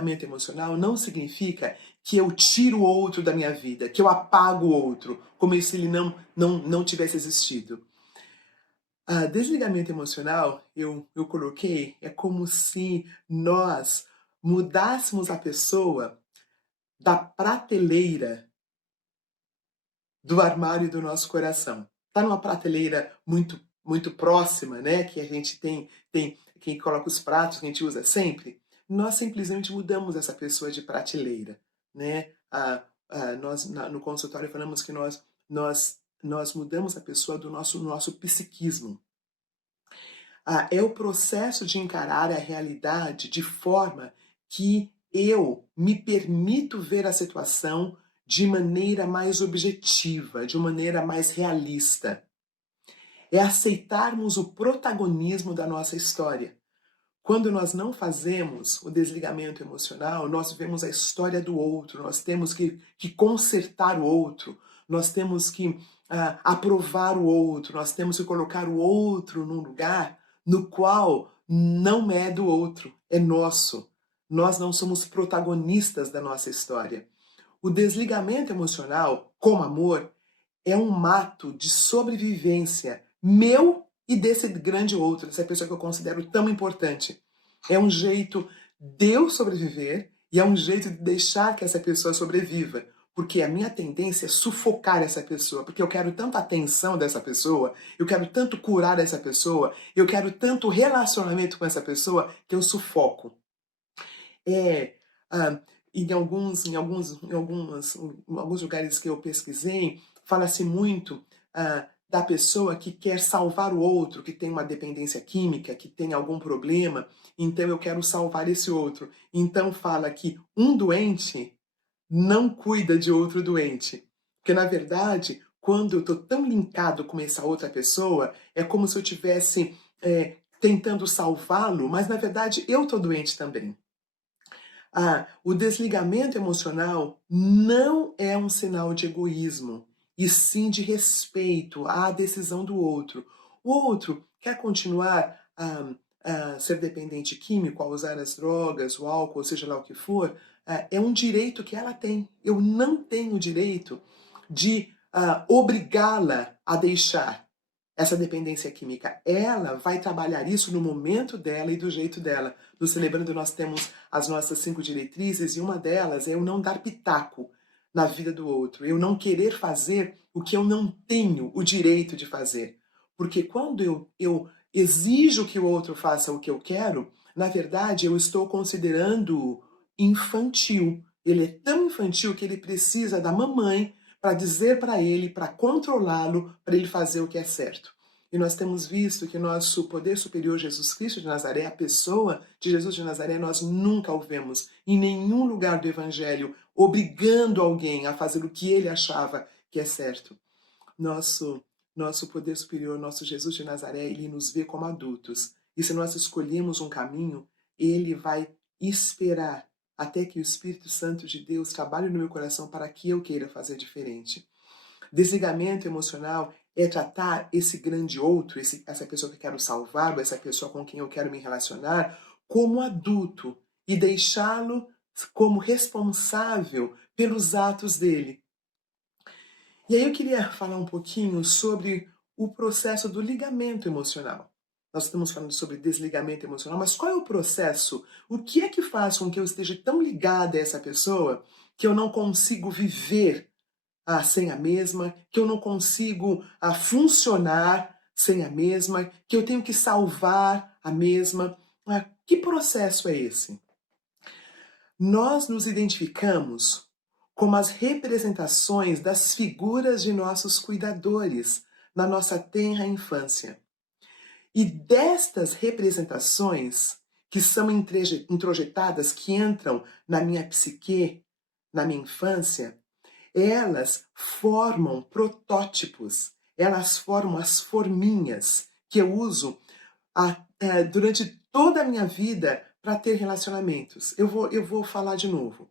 desligamento emocional não significa que eu tiro o outro da minha vida, que eu apago o outro, como se ele não tivesse existido. Desligamento emocional, eu coloquei, é como se nós mudássemos a pessoa da prateleira do armário do nosso coração. Tá numa prateleira muito próxima, né, que a gente tem quem coloca os pratos que a gente usa sempre. Nós simplesmente mudamos essa pessoa de prateleira, né? Nós no consultório falamos que nós mudamos a pessoa do nosso psiquismo. É o processo de encarar a realidade de forma que eu me permito ver a situação de maneira mais objetiva, de maneira mais realista. É aceitarmos o protagonismo da nossa história. Quando nós não fazemos o desligamento emocional, nós vivemos a história do outro, nós temos que consertar o outro, nós temos que aprovar o outro, nós temos que colocar o outro num lugar no qual não é do outro, é nosso. Nós não somos protagonistas da nossa história. O desligamento emocional, com amor, é um ato de sobrevivência meu e desse grande outro, dessa pessoa que eu considero tão importante. É um jeito de eu sobreviver e é um jeito de deixar que essa pessoa sobreviva. Porque a minha tendência é sufocar essa pessoa, porque eu quero tanto a atenção dessa pessoa, eu quero tanto curar essa pessoa, eu quero tanto relacionamento com essa pessoa, que eu sufoco. Em alguns lugares que eu pesquisei, fala-se muito da pessoa que quer salvar o outro, que tem uma dependência química, que tem algum problema, então eu quero salvar esse outro. Então fala que um doente não cuida de outro doente. Porque, na verdade, quando eu estou tão linkado com essa outra pessoa, é como se eu estivesse tentando salvá-lo, mas, na verdade, eu estou doente também. O desligamento emocional não é um sinal de egoísmo, e sim de respeito à decisão do outro. O outro quer continuar a ser dependente químico, a usar as drogas, o álcool, seja lá o que for, é um direito que ela tem. Eu não tenho o direito de obrigá-la a deixar essa dependência química. Ela vai trabalhar isso no momento dela e do jeito dela. No Celebrando nós temos as nossas 5 diretrizes e uma delas é eu não dar pitaco na vida do outro. Eu não querer fazer o que eu não tenho o direito de fazer. Porque quando eu exijo que o outro faça o que eu quero, na verdade eu estou considerando infantil. Ele é tão infantil que ele precisa da mamãe para dizer para ele, para controlá-lo, para ele fazer o que é certo. E nós temos visto que nosso poder superior, Jesus Cristo de Nazaré, a pessoa de Jesus de Nazaré, nós nunca o vemos em nenhum lugar do Evangelho obrigando alguém a fazer o que ele achava que é certo. Nosso poder superior, nosso Jesus de Nazaré, ele nos vê como adultos. E se nós escolhemos um caminho, ele vai esperar até que o Espírito Santo de Deus trabalhe no meu coração para que eu queira fazer diferente. Desligamento emocional é tratar esse grande outro, essa pessoa que eu quero salvar, ou essa pessoa com quem eu quero me relacionar, como adulto e deixá-lo como responsável pelos atos dele. E aí eu queria falar um pouquinho sobre o processo do ligamento emocional. Nós estamos falando sobre desligamento emocional, mas qual é o processo? O que é que faz com que eu esteja tão ligada a essa pessoa que eu não consigo viver sem a mesma, que eu não consigo funcionar sem a mesma, que eu tenho que salvar a mesma? Que processo é esse? Nós nos identificamos como as representações das figuras de nossos cuidadores na nossa tenra infância. E destas representações que são introjetadas, que entram na minha psique, na minha infância, elas formam protótipos, elas formam as forminhas que eu uso durante toda a minha vida para ter relacionamentos. Eu vou falar de novo.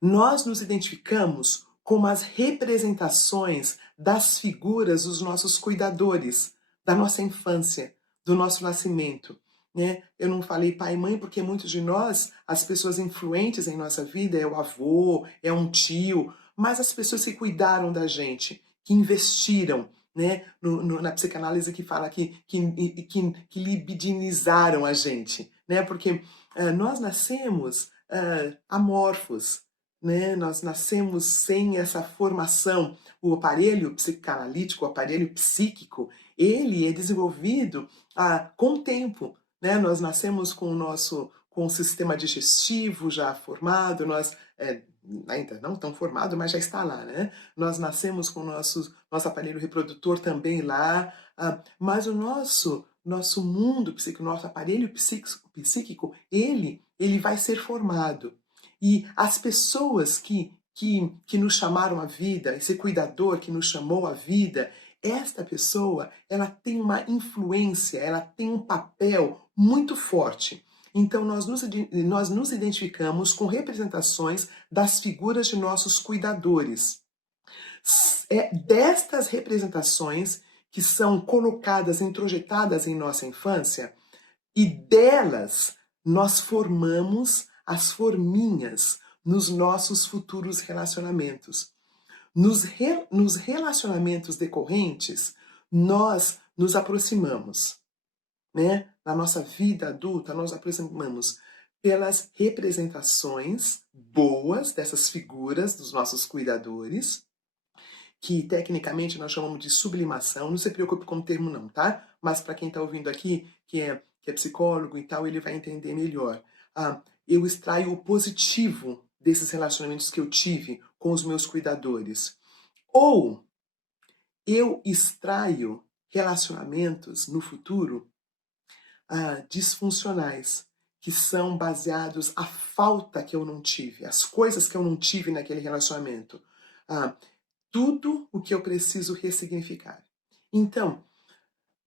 Nós nos identificamos como as representações das figuras dos nossos cuidadores, da nossa infância, do nosso nascimento. né? Eu não falei pai e mãe porque muitos de nós, as pessoas influentes em nossa vida, é o avô, é um tio, mas as pessoas que cuidaram da gente, que investiram, né? Na psicanálise que fala que libidinizaram a gente, né? Porque nós nascemos amorfos, né? Nós nascemos sem essa formação. O aparelho psicanalítico, o aparelho psíquico, ele é desenvolvido com o tempo, né? Nós nascemos com o sistema digestivo já formado, nós ainda não tão formado, mas já está lá, né? Nós nascemos com o nosso aparelho reprodutor também lá, mas o nosso mundo psíquico, nosso aparelho psíquico, ele vai ser formado. E as pessoas que nos chamaram à vida, esse cuidador que nos chamou à vida, esta pessoa, ela tem uma influência, ela tem um papel muito forte. Então, nós nos identificamos com representações das figuras de nossos cuidadores. É destas representações que são colocadas, introjetadas em nossa infância, e delas nós formamos as forminhas nos nossos futuros relacionamentos. Nos relacionamentos decorrentes, nós nos aproximamos, né? Na nossa vida adulta, nós nos aproximamos pelas representações boas dessas figuras dos nossos cuidadores, que tecnicamente nós chamamos de sublimação. Não se preocupe com o termo não, tá? Mas para quem está ouvindo aqui, que é psicólogo e tal, ele vai entender melhor. Eu extraio o positivo desses relacionamentos que eu tive com os meus cuidadores. Ou eu extraio relacionamentos no futuro disfuncionais, que são baseados à falta que eu não tive, as coisas que eu não tive naquele relacionamento. Tudo o que eu preciso ressignificar. Então,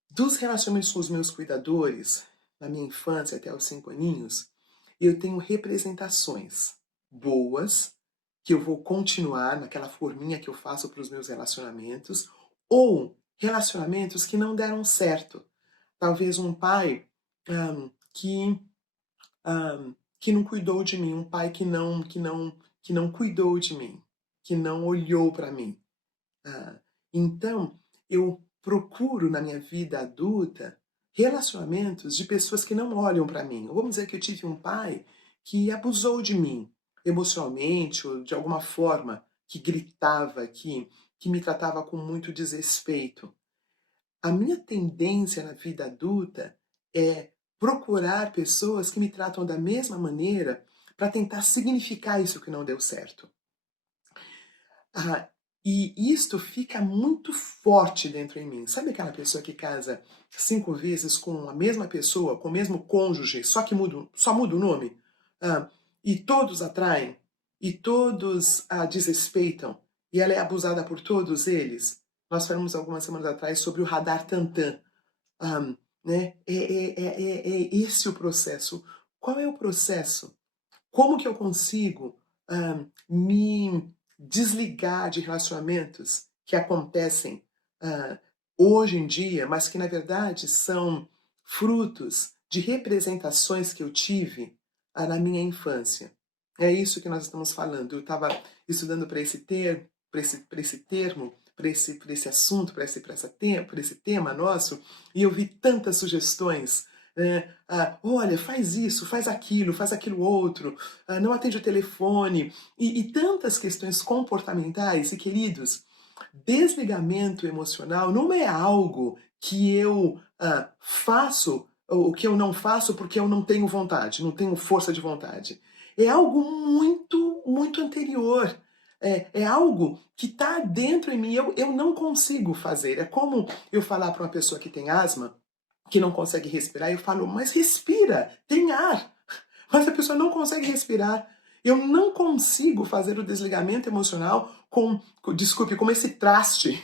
dos relacionamentos com os meus cuidadores, na minha infância até os 5 aninhos, eu tenho representações boas, que eu vou continuar naquela forminha que eu faço para os meus relacionamentos, ou relacionamentos que não deram certo. Talvez um pai que não cuidou de mim, um pai que não cuidou de mim, que não olhou para mim. Então, eu procuro na minha vida adulta relacionamentos de pessoas que não olham para mim. Ou vamos dizer que eu tive um pai que abusou de mim emocionalmente ou de alguma forma, que gritava, que me tratava com muito desrespeito. A minha tendência na vida adulta é procurar pessoas que me tratam da mesma maneira para tentar significar isso que não deu certo. E isto fica muito forte dentro em mim. Sabe aquela pessoa que casa 5 vezes com a mesma pessoa, com o mesmo cônjuge, só muda o nome? E todos atraem, e todos a desrespeitam, e ela é abusada por todos eles? Nós falamos algumas semanas atrás sobre o radar tantã. Né? É esse o processo. Qual é o processo? Como que eu consigo me desligar de relacionamentos que acontecem hoje em dia, mas que na verdade são frutos de representações que eu tive na minha infância? É isso que nós estamos falando. Eu estava estudando para esse termo, para esse assunto, para esse tema nosso, e eu vi tantas sugestões. Olha, faz isso, faz aquilo outro, não atende o telefone, e tantas questões comportamentais. E queridos, desligamento emocional não é algo que eu faço, ou que eu não faço porque eu não tenho vontade, não tenho força de vontade. É algo muito, muito anterior. É algo que está dentro em mim, eu não consigo fazer. É como eu falar para uma pessoa que tem asma, que não consegue respirar, eu falo, mas respira, tem ar. Mas a pessoa não consegue respirar. Eu não consigo fazer o desligamento emocional com esse traste.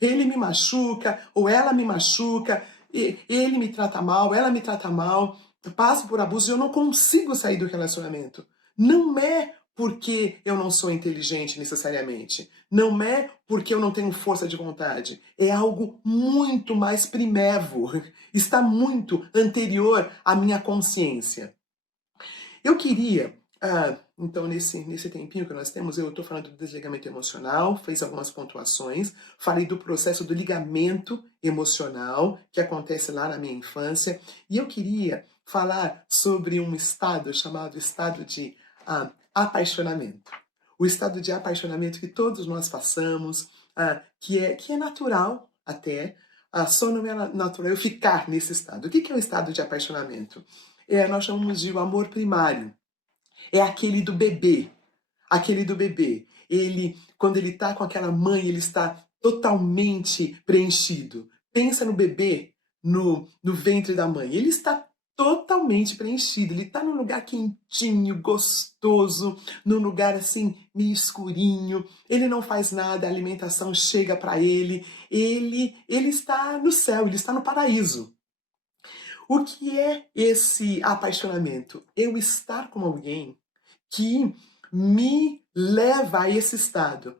Ele me machuca, ou ela me machuca, ele me trata mal, ela me trata mal, eu passo por abuso e eu não consigo sair do relacionamento. Não é porque eu não sou inteligente necessariamente. Não é porque eu não tenho força de vontade. É algo muito mais primevo. Está muito anterior à minha consciência. Eu queria, então, nesse tempinho que nós temos, eu estou falando do desligamento emocional, fiz algumas pontuações, falei do processo do ligamento emocional que acontece lá na minha infância, e eu queria falar sobre um estado chamado estado de apaixonamento. O estado de apaixonamento que todos nós passamos, que é natural até, só não é natural eu ficar nesse estado. O que é o estado de apaixonamento? Nós chamamos de o amor primário. É aquele do bebê. Aquele do bebê. Ele, quando ele está com aquela mãe, ele está totalmente preenchido. Pensa no bebê no ventre da mãe. Ele está totalmente preenchido. Ele está num lugar quentinho, gostoso, num lugar assim meio escurinho. Ele não faz nada, a alimentação chega para ele. Ele está no céu, ele está no paraíso. O que é esse apaixonamento? Eu estar com alguém que me leva a esse estado.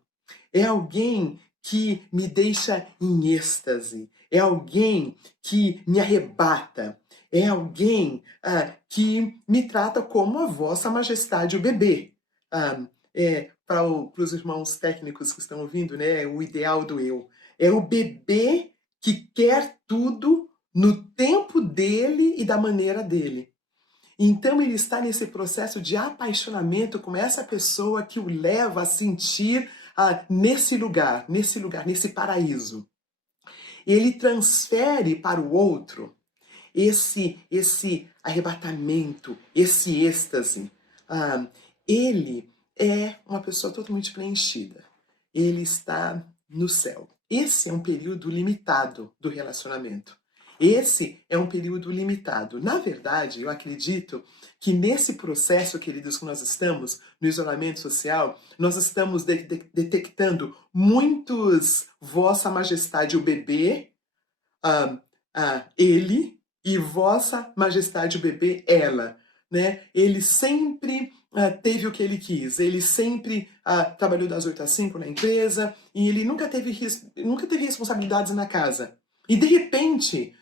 É alguém que me deixa em êxtase. É alguém que me arrebata. É alguém que me trata como a vossa majestade, o bebê. Para os irmãos técnicos que estão ouvindo, né, o ideal do eu. É o bebê que quer tudo no tempo dele e da maneira dele. Então ele está nesse processo de apaixonamento com essa pessoa que o leva a sentir nesse lugar, nesse paraíso. Ele transfere para o outro esse arrebatamento, esse êxtase. Ele é uma pessoa totalmente preenchida. Ele está no céu. Esse é um período limitado do relacionamento. Esse é um período limitado. Na verdade, eu acredito que nesse processo, queridos, que nós estamos, no isolamento social, nós estamos detectando muitos Vossa Majestade, o bebê, ele, e Vossa Majestade, o bebê, ela. Né? Ele sempre teve o que ele quis, ele sempre trabalhou das 8 às 5 na empresa e ele nunca teve responsabilidades na casa. E de repente,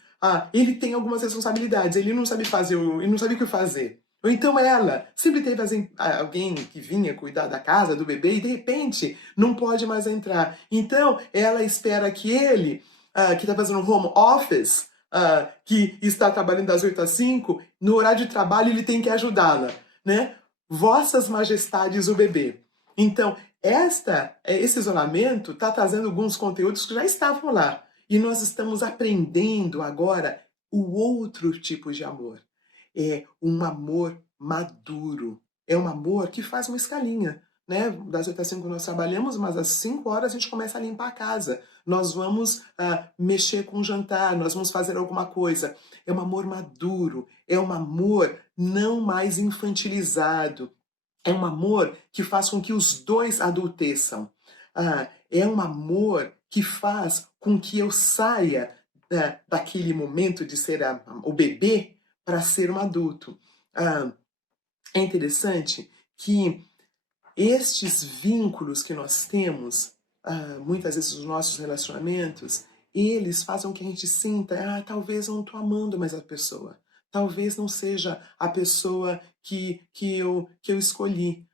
ele tem algumas responsabilidades, ele não sabe ele não sabe o que fazer. Ou então ela sempre teve alguém que vinha cuidar da casa, do bebê, e de repente não pode mais entrar. Então ela espera que ele, que está fazendo home office, que está trabalhando das 8 às 5, no horário de trabalho ele tem que ajudá-la, né? Vossas Majestades o bebê. Então, esse isolamento está trazendo alguns conteúdos que já estavam lá. E nós estamos aprendendo agora o outro tipo de amor. É um amor maduro. É um amor que faz uma escalinha. Né? Das 8 às 5 nós trabalhamos, mas às 5 horas a gente começa a limpar a casa. Nós vamos mexer com o jantar, nós vamos fazer alguma coisa. É um amor maduro, é um amor não mais infantilizado. É um amor que faz com que os dois adulteçam. É um amor que faz com que eu saia daquele momento de ser o bebê para ser um adulto. É interessante que estes vínculos que nós temos, muitas vezes os nossos relacionamentos, eles fazem com que a gente sinta, talvez eu não estou amando mais a pessoa. Talvez não seja a pessoa que eu escolhi.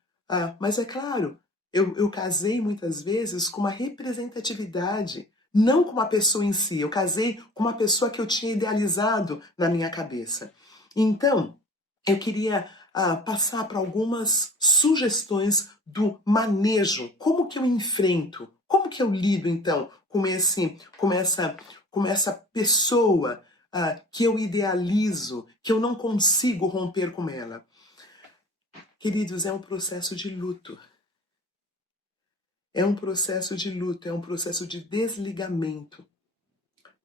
Mas é claro, eu casei muitas vezes com uma representatividade, não com uma pessoa em si. Eu casei com uma pessoa que eu tinha idealizado na minha cabeça. Então, eu queria passar para algumas sugestões do manejo. Como que eu enfrento? Como que eu lido, então, com essa pessoa que eu idealizo, que eu não consigo romper com ela? Queridos, é um processo de luto. É um processo de luto, é um processo de desligamento.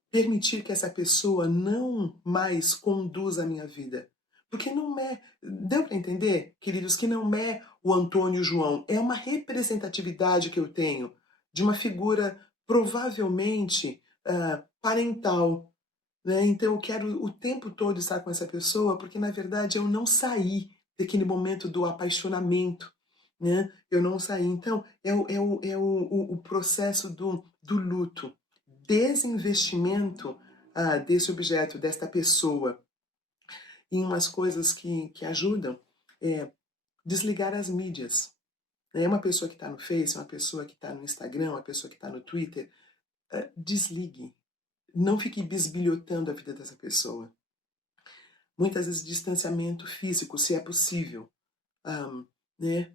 Permitir que essa pessoa não mais conduza a minha vida. Porque não é. Deu para entender, queridos, que não é o Antônio João, é uma representatividade que eu tenho de uma figura provavelmente parental. Né? Então eu quero o tempo todo estar com essa pessoa, porque na verdade eu não saí daquele momento do apaixonamento. né? Eu não saí. Então, é o processo do luto, desinvestimento desse objeto, desta pessoa, em umas coisas que ajudam, é desligar as mídias. É uma pessoa que está no Face, uma pessoa que está no Instagram, uma pessoa que está no Twitter, desligue. Não fique bisbilhotando a vida dessa pessoa. Muitas vezes distanciamento físico, se é possível. Um, né?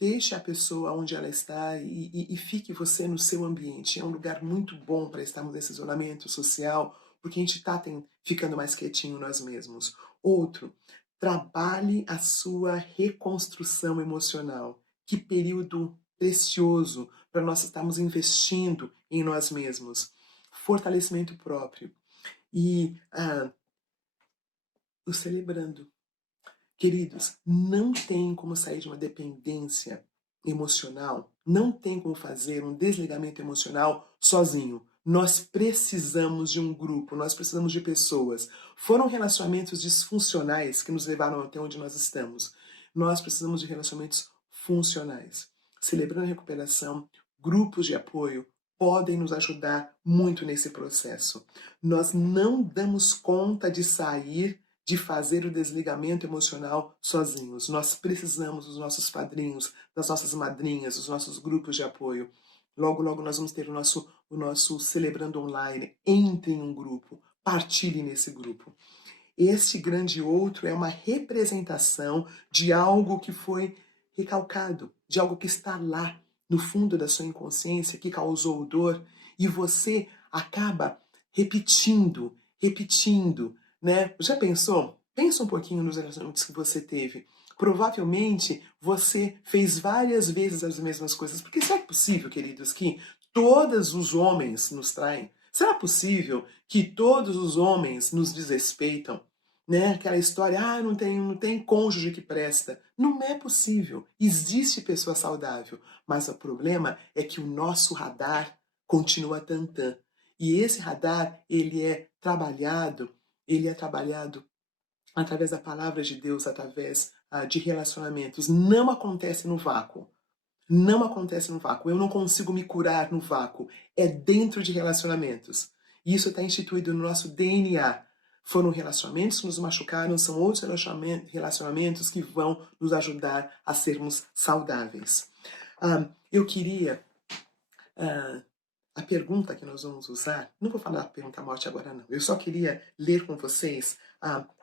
Deixe a pessoa onde ela está e fique você no seu ambiente. É um lugar muito bom para estarmos nesse isolamento social, porque a gente está ficando mais quietinho nós mesmos. Outro, trabalhe a sua reconstrução emocional. Que período precioso para nós estarmos investindo em nós mesmos. Fortalecimento próprio. E o celebrando. Queridos, não tem como sair de uma dependência emocional, não tem como fazer um desligamento emocional sozinho. Nós precisamos de um grupo, nós precisamos de pessoas. Foram relacionamentos disfuncionais que nos levaram até onde nós estamos. Nós precisamos de relacionamentos funcionais. Celebrando a recuperação, grupos de apoio podem nos ajudar muito nesse processo. Nós não damos conta de sair, de fazer o desligamento emocional sozinhos. Nós precisamos dos nossos padrinhos, das nossas madrinhas, dos nossos grupos de apoio. Logo, logo nós vamos ter o nosso Celebrando Online. Entre em um grupo, partilhe nesse grupo. Este grande outro é uma representação de algo que foi recalcado, de algo que está lá no fundo da sua inconsciência, que causou dor, e você acaba repetindo, repetindo, né? Já pensou? Pensa um pouquinho nos relacionamentos que você teve. Provavelmente você fez várias vezes as mesmas coisas. Porque será que é possível, queridos, que todos os homens nos traem? Será possível que todos os homens nos desrespeitam? Né? Aquela história, não tem cônjuge que presta. Não é possível. Existe pessoa saudável. Mas o problema é que o nosso radar continua tantã. E esse radar, ele é trabalhado através da palavra de Deus, através de relacionamentos. Não acontece no vácuo. Não acontece no vácuo. Eu não consigo me curar no vácuo. É dentro de relacionamentos. E isso está instituído no nosso DNA. Foram relacionamentos que nos machucaram, são outros relacionamentos que vão nos ajudar a sermos saudáveis. Eu queria a pergunta que nós vamos usar, não vou falar a pergunta morte agora não, eu só queria ler com vocês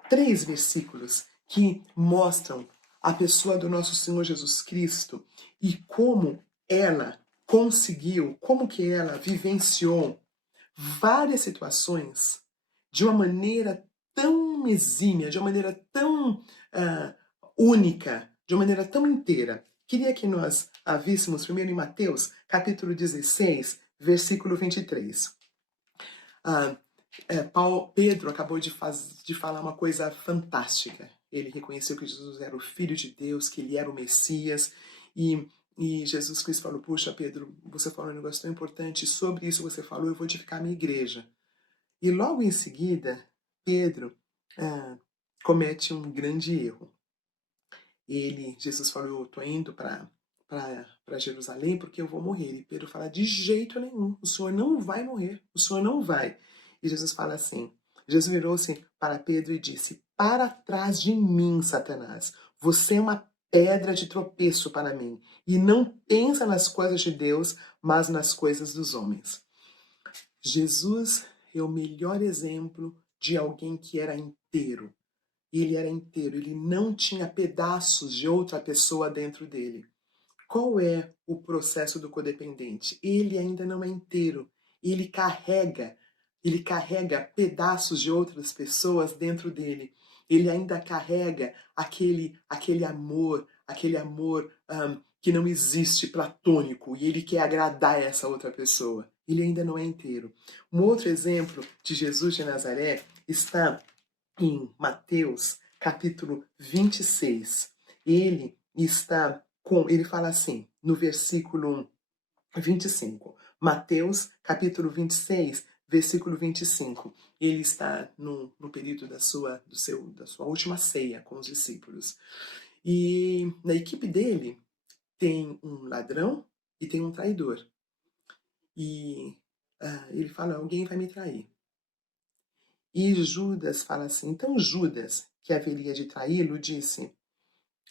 3 versículos que mostram a pessoa do nosso Senhor Jesus Cristo e como ela conseguiu, como que ela vivenciou várias situações de uma maneira tão exímia, de uma maneira tão única, de uma maneira tão inteira. Queria que nós víssemos primeiro em Mateus, capítulo 16, versículo 23. Pedro acabou de falar uma coisa fantástica. Ele reconheceu que Jesus era o Filho de Deus, que ele era o Messias, e Jesus Cristo falou, puxa, Pedro, você falou um negócio tão importante, sobre isso você falou, eu vou edificar a minha igreja. E logo em seguida, Pedro comete um grande erro. Jesus falou, eu estou indo para Jerusalém porque eu vou morrer. E Pedro fala, de jeito nenhum, o senhor não vai morrer, o senhor não vai. E Jesus fala assim, Jesus virou-se para Pedro e disse, para trás de mim, Satanás, você é uma pedra de tropeço para mim, e não pensa nas coisas de Deus, mas nas coisas dos homens. Jesus é o melhor exemplo de alguém que era inteiro. Ele era inteiro, ele não tinha pedaços de outra pessoa dentro dele. Qual é o processo do codependente? Ele ainda não é inteiro. Ele carrega pedaços de outras pessoas dentro dele. Ele ainda carrega aquele amor que não existe, platônico, e ele quer agradar essa outra pessoa. Ele ainda não é inteiro. Um outro exemplo de Jesus de Nazaré está em Mateus, capítulo 26. Ele fala assim, no versículo 25. Mateus, capítulo 26, versículo 25. Ele está no período da sua última ceia com os discípulos. E na equipe dele tem um ladrão e tem um traidor. E ele fala, alguém vai me trair. E Judas fala assim, então Judas, que haveria de traí-lo, disse,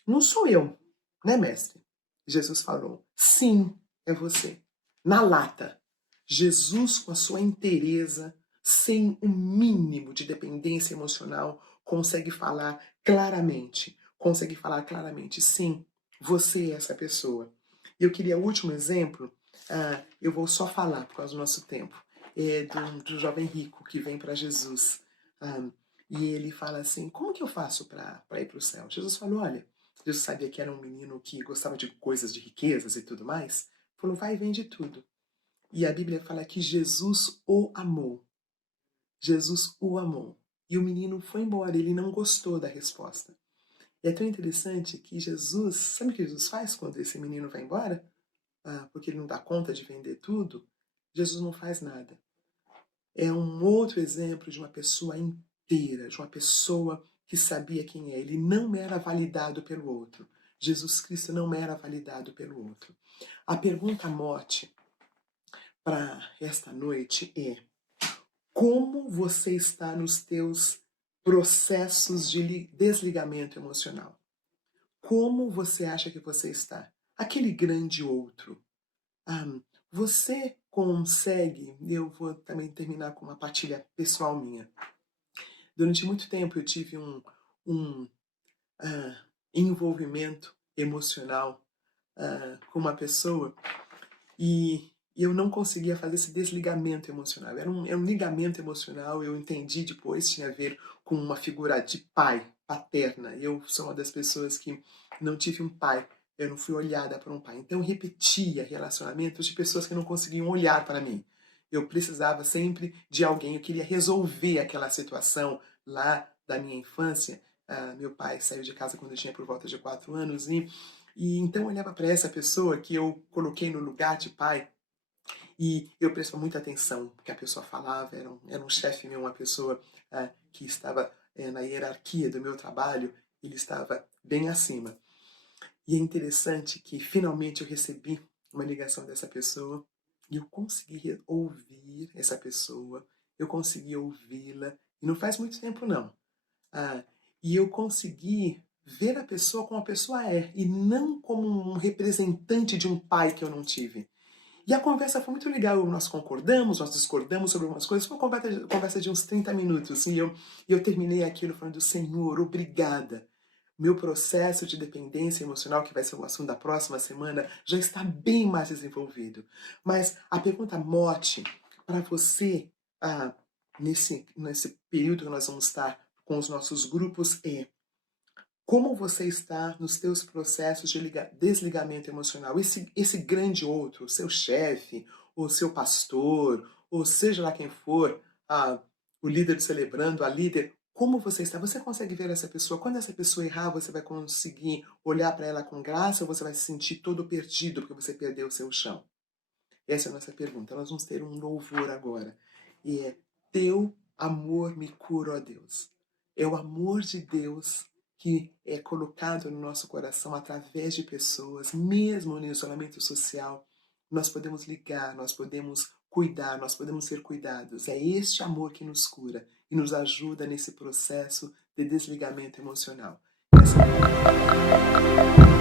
não sou eu, né, mestre? Jesus falou, sim, é você. Na lata. Jesus, com a sua inteireza, sem o mínimo de dependência emocional, consegue falar claramente. Consegue falar claramente, sim, você é essa pessoa. E eu queria o último exemplo, eu vou só falar por causa do nosso tempo, é do jovem rico que vem para Jesus. Ah, e ele fala assim, como que eu faço para ir para o céu? Jesus falou, olha, Jesus sabia que era um menino que gostava de coisas de riquezas e tudo mais. Falou, vai e vende tudo. E a Bíblia fala que Jesus o amou. Jesus o amou. E o menino foi embora, ele não gostou da resposta. E é tão interessante que Jesus, sabe o que Jesus faz quando esse menino vai embora? Porque ele não dá conta de vender tudo. Jesus não faz nada. É um outro exemplo de uma pessoa inteira, de uma pessoa que sabia quem é. Ele não era validado pelo outro. Jesus Cristo não era validado pelo outro. A pergunta mote para esta noite é: como você está nos teus processos de desligamento emocional? Como você acha que você está? Aquele grande outro. Ah, você consegue, eu vou também terminar com uma partilha pessoal minha. Durante muito tempo eu tive um envolvimento emocional com uma pessoa e eu não conseguia fazer esse desligamento emocional. Era um ligamento emocional, eu entendi depois, tinha a ver com uma figura de pai, paterna. Eu sou uma das pessoas que não tive um pai, eu não fui olhada por um pai. Então eu repetia relacionamentos de pessoas que não conseguiam olhar para mim. Eu precisava sempre de alguém, eu queria resolver aquela situação lá da minha infância. Meu pai saiu de casa quando eu tinha por volta de 4 anos e então eu olhava para essa pessoa que eu coloquei no lugar de pai e eu prestava muita atenção porque a pessoa falava, era um chefe meu, uma pessoa que estava na hierarquia do meu trabalho, ele estava bem acima. E é interessante que finalmente eu recebi uma ligação dessa pessoa e eu consegui ouvir essa pessoa, eu consegui ouvi-la, e não faz muito tempo não. E eu consegui ver a pessoa como a pessoa é e não como um representante de um pai que eu não tive. E a conversa foi muito legal, nós concordamos, nós discordamos sobre algumas coisas, foi uma conversa de uns 30 minutos, e eu terminei aquilo falando, Senhor, obrigada. Meu processo de dependência emocional, que vai ser o assunto da próxima semana, já está bem mais desenvolvido. Mas a pergunta mote para você, nesse período que nós vamos estar com os nossos grupos é: como você está nos teus processos de desligamento emocional? Esse grande outro, seu chefe, ou seu pastor, ou seja lá quem for, o líder celebrando, a líder, como você está? Você consegue ver essa pessoa? Quando essa pessoa errar, você vai conseguir olhar para ela com graça ou você vai se sentir todo perdido porque você perdeu o seu chão? Essa é a nossa pergunta. Nós vamos ter um louvor agora. E é: teu amor me cura, ó Deus. É o amor de Deus que é colocado no nosso coração através de pessoas, mesmo no isolamento social. Nós podemos ligar, nós podemos cuidar, nós podemos ser cuidados. É este amor que nos cura e nos ajuda nesse processo de desligamento emocional. Essa é a